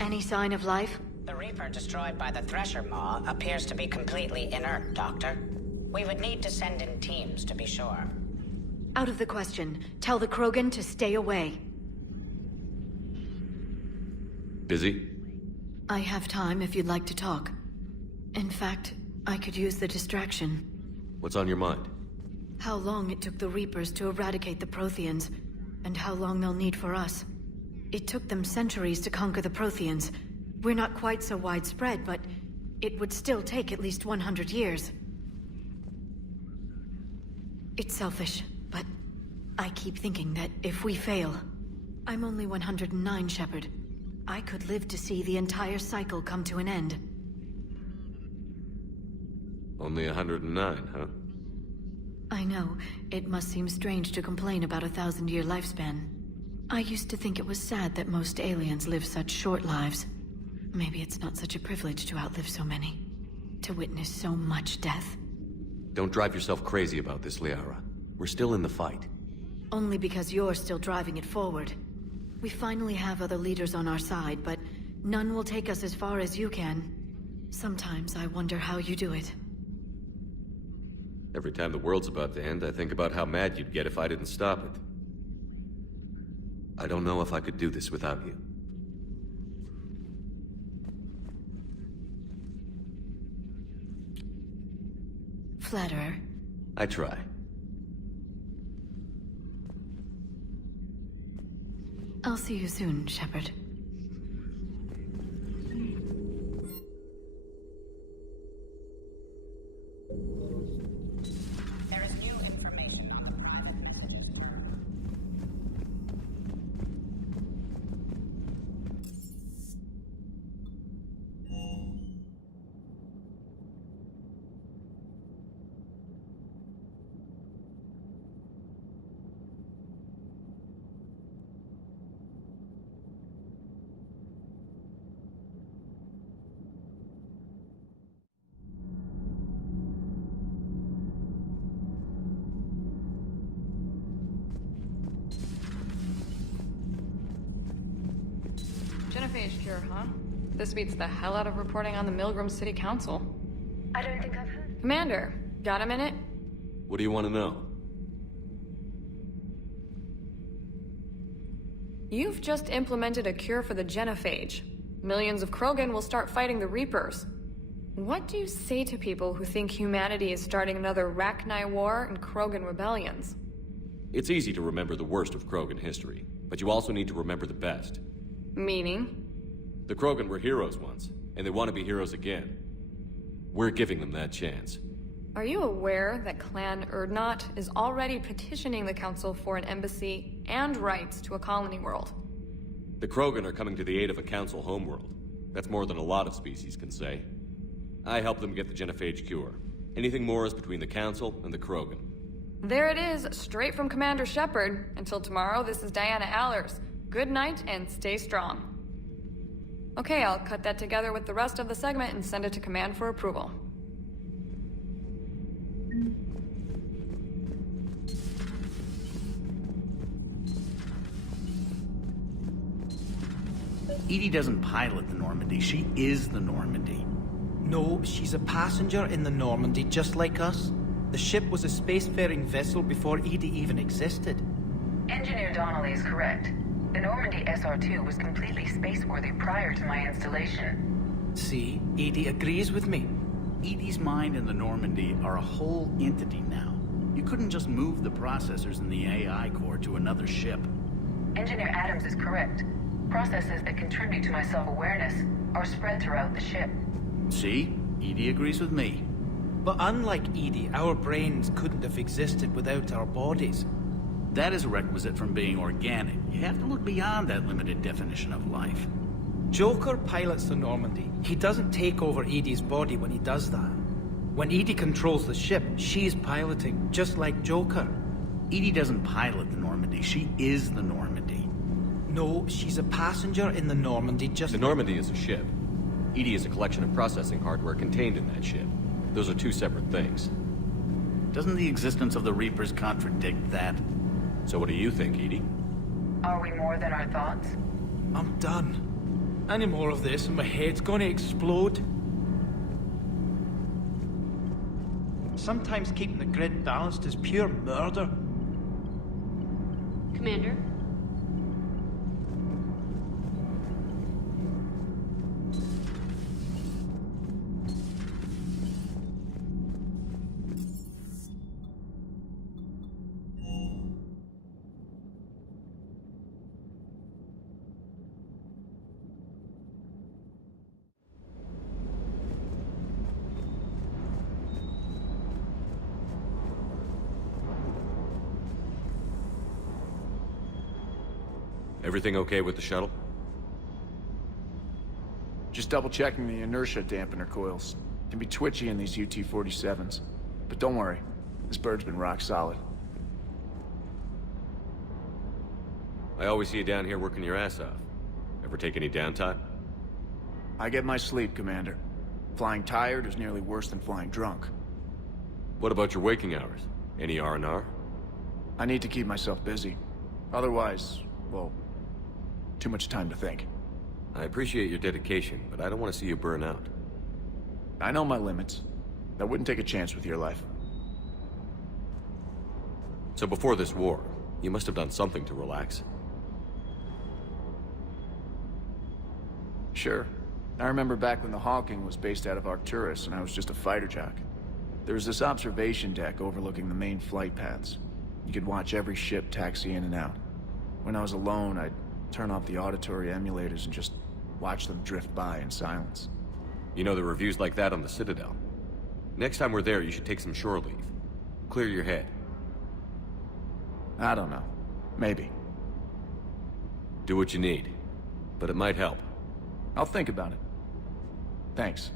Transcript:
Any sign of life? The Reaper destroyed by the Thresher Maw appears to be completely inert, Doctor. We would need to send in teams to be sure. Out of the question. Tell the Krogan to stay away. Busy? I have time if you'd like to talk. In fact, I could use the distraction. What's on your mind? How long it took the Reapers to eradicate the Protheans, and how long they'll need for us. It took them centuries to conquer the Protheans. We're not quite so widespread, but it would still take at least 100 years. It's selfish, but I keep thinking that if we fail... I'm only 109, Shepard. I could live to see the entire cycle come to an end. Only 109, huh? I know. It must seem strange to complain about a 1,000-year lifespan. I used to think it was sad that most aliens live such short lives. Maybe it's not such a privilege to outlive so many. To witness so much death. Don't drive yourself crazy about this, Liara. We're still in the fight. Only because you're still driving it forward. We finally have other leaders on our side, but none will take us as far as you can. Sometimes I wonder how you do it. Every time the world's about to end, I think about how mad you'd get if I didn't stop it. I don't know if I could do this without you. Flatterer. I try. I'll see you soon, Shepard. There is new information on the private message server. Genophage cure, huh? This beats the hell out of reporting on the Milgram City Council. I don't think I've heard. Commander, got a minute? What do you want to know? You've just implemented a cure for the genophage. Millions of Krogan will start fighting the Reapers. What do you say to people who think humanity is starting another Rachni War and Krogan rebellions? It's easy to remember the worst of Krogan history, but you also need to remember the best. Meaning? The Krogan were heroes once, and they want to be heroes again. We're giving them that chance. Are you aware that Clan Urdnot is already petitioning the Council for an embassy and rights to a colony world? The Krogan are coming to the aid of a Council homeworld. That's more than a lot of species can say. I helped them get the genophage cure. Anything more is between the Council and the Krogan. There it is, straight from Commander Shepard. Until tomorrow, this is Diana Allers. Good night and stay strong. Okay, I'll cut that together with the rest of the segment and send it to Command for approval. EDI doesn't pilot the Normandy, she is the Normandy. No, she's a passenger in the Normandy, just like us. The ship was a spacefaring vessel before EDI even existed. Engineer Donnelly is correct. The Normandy SR-2 was completely spaceworthy prior to my installation. See, EDI agrees with me. EDI's mind and the Normandy are a whole entity now. You couldn't just move the processors in the AI core to another ship. Engineer Adams is correct. Processes that contribute to my self-awareness are spread throughout the ship. See? EDI agrees with me. But unlike EDI, our brains couldn't have existed without our bodies. That is a requisite from being organic. You have to look beyond that limited definition of life. Joker pilots the Normandy. He doesn't take over EDI's body when he does that. When EDI controls the ship, she's piloting, just like Joker. EDI doesn't pilot the Normandy, she is the Normandy. No, she's a passenger in the Normandy, just... The Normandy is a ship. EDI is a collection of processing hardware contained in that ship. Those are two separate things. Doesn't the existence of the Reapers contradict that? So what do you think, EDI? Are we more than our thoughts? I'm done. Any more of this and my head's gonna explode. Sometimes keeping the grid balanced is pure murder. Commander? Everything okay with the shuttle? Just double checking the inertia dampener coils. Can be twitchy in these UT-47s. But don't worry, this bird's been rock solid. I always see you down here working your ass off. Ever take any downtime? I get my sleep, Commander. Flying tired is nearly worse than flying drunk. What about your waking hours? Any R&R? I need to keep myself busy. Otherwise, well, too much time to think. I appreciate your dedication, but I don't want to see you burn out. I know my limits. I wouldn't take a chance with your life. So before this war, you must have done something to relax. Sure. I remember back when the Hawking was based out of Arcturus and I was just a fighter jock. There was this observation deck overlooking the main flight paths. You could watch every ship taxi in and out. When I was alone, I'd turn off the auditory emulators and just watch them drift by in silence. You know, the reviews like that on the Citadel. Next time we're there, you should take some shore leave. Clear your head. I don't know. Maybe. Do what you need. But it might help. I'll think about it. Thanks.